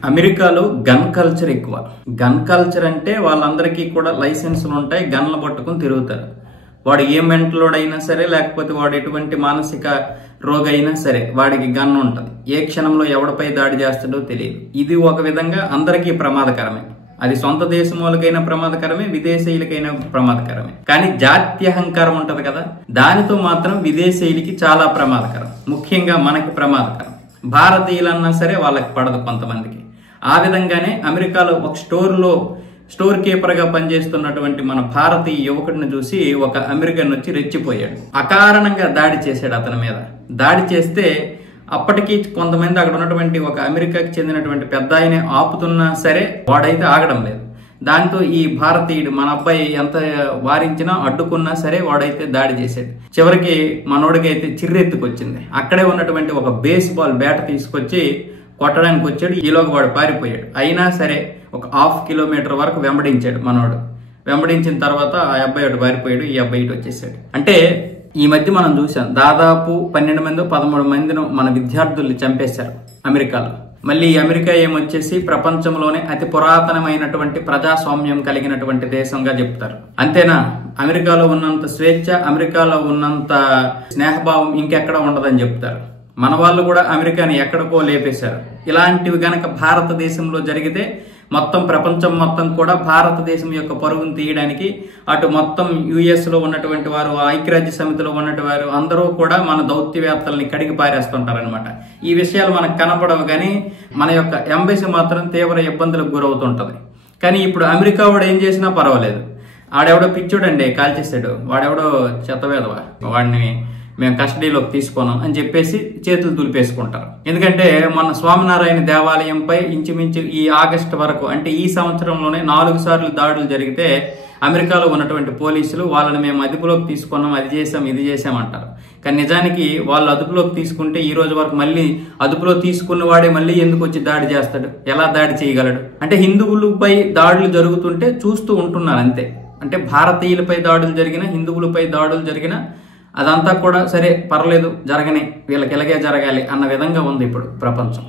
అమెరికాలో gun culture ఎక్కువ. Gun culture అంటే వాళ్ళందరికీ కూడా లైసెన్సులు ఉంటాయి, గన్లు పట్టుకుని తిరుగుతారు. వాడు ఏ మెంటలోడైనా సరే, లేకపోతే వాడు ఎటువంటి మానసిక రోగి అయినా సరే వాడికి గన్ ఉంటుంది. ఏ క్షణంలో ఎవడిపై దాడి చేస్తాడో తెలియదు. ఇది ఒక విధంగా అందరికీ ప్రమాదకరమే. అది సొంత దేశం వాళ్ళకైనా ప్రమాదకరమే, విదేశీయులకైనా ప్రమాదకరమే. కానీ జాత్యహంకారం ఉంటది కదా, దానితో మాత్రం విదేశీయులకి చాలా ప్రమాదకరం, ముఖ్యంగా మనకి ప్రమాదకరం. భారతీయులన్నా సరే వాళ్ళకి పడదు కొంతమందికి. ఆ విధంగానే అమెరికాలో ఒక స్టోర్ కీపర్ గా పనిచేస్తున్నటువంటి మన భారతీయ యువకుడిని చూసి ఒక అమెరికన్ వచ్చి రెచ్చిపోయాడు. అకారణంగా దాడి చేశాడు అతని మీద. దాడి చేస్తే అప్పటికి కొంతమంది అక్కడ ఉన్నటువంటి ఒక అమెరికాకి చెందినటువంటి పెద్ద ఆయనే ఆపుతున్నా సరే వాడైతే ఆగడం లేదు. దాంతో ఈ భారతీయుడు మన అబ్బాయి ఎంత వారించినా అడ్డుకున్నా సరే వాడైతే దాడి చేశాడు. చివరికి మనోడికి అయితే చిర్రెత్తుకొచ్చింది. అక్కడే ఉన్నటువంటి ఒక బేస్బాల్ బ్యాట్ తీసుకొచ్చి కొట్టడానికి వచ్చాడు. ఈలోగా వాడు పారిపోయాడు. అయినా సరే ఒక 1/2 కిలోమీటర్ వరకు వెంబడించాడు మనోడు. వెంబడించిన తర్వాత ఆ అబ్బాయి అటు పారిపోయాడు, ఈ అబ్బాయి ఇటు వచ్చేసాడు. అంటే ఈ మధ్య మనం చూసాం, దాదాపు 12 మంది 13 మందిని మన విద్యార్థుల్ని చంపేశారు అమెరికాలో. మళ్ళీ ఈ అమెరికా ఏమొచ్చేసి ప్రపంచంలోనే అతి పురాతనమైనటువంటి ప్రజాస్వామ్యం కలిగినటువంటి దేశంగా చెప్తారు. అంతేనా? అమెరికాలో ఉన్నంత స్వేచ్ఛ, అమెరికాలో ఉన్నంత స్నేహభావం ఇంకెక్కడ ఉండదని చెప్తారు. మన వాళ్ళు కూడా అమెరికాని ఎక్కడికో లేపేశారు. ఇలాంటివి గనక భారతదేశంలో జరిగితే మొత్తం ప్రపంచం మొత్తం కూడా భారతదేశం యొక్క పరుగును తీయడానికి, అటు మొత్తం యుఎస్ లో ఉన్నటువంటి వారు, ఐక్యరాజ్య సమితిలో ఉన్నటువంటి వారు అందరూ కూడా మన దౌత్యవేత్తల్ని కడిగి పారేస్తుంటారనమాట. ఈ విషయాలు మనకు కనపడవు, కానీ మన యొక్క ఎంబసీ మాత్రం తీవ్ర ఇబ్బందులకు గురవుతుంటది. కానీ ఇప్పుడు అమెరికా వాడు ఏం చేసినా పర్వాలేదు. ఆడెవడో పిచ్చోడండి కాల్చేసాడు, వాడెవడో చెత్తవేదవా, వాడిని మేము కస్టడీలోకి తీసుకోను అని చెప్పేసి చేతులు దులిపేసుకుంటారు. ఎందుకంటే మొన్న స్వామినారాయణ దేవాలయంపై ఇంచుమించు ఈ ఆగస్టు వరకు, అంటే ఈ సంవత్సరంలోనే 4 సార్లు దాడులు జరిగితే అమెరికాలో ఉన్నటువంటి పోలీసులు వాళ్ళని మేము అదుపులోకి తీసుకున్నాం, అది చేసాం, ఇది చేసామంటారు. కానీ నిజానికి వాళ్ళు అదుపులోకి తీసుకుంటే ఈ రోజు వరకు మళ్ళీ అదుపులో తీసుకున్న వాడే మళ్ళీ ఎందుకు వచ్చి దాడి చేస్తాడు? ఎలా దాడి చేయగలడు? అంటే హిందువులపై దాడులు జరుగుతుంటే చూస్తూ ఉంటున్నారు అంతే. అంటే భారతీయులపై దాడులు జరిగిన, హిందువులపై దాడులు జరిగిన అదంతా కూడా సరే పర్లేదు, జరగని, వీళ్ళకి ఇలాగే జరగాలి అన్న విధంగా ఉంది ఇప్పుడు ప్రపంచం.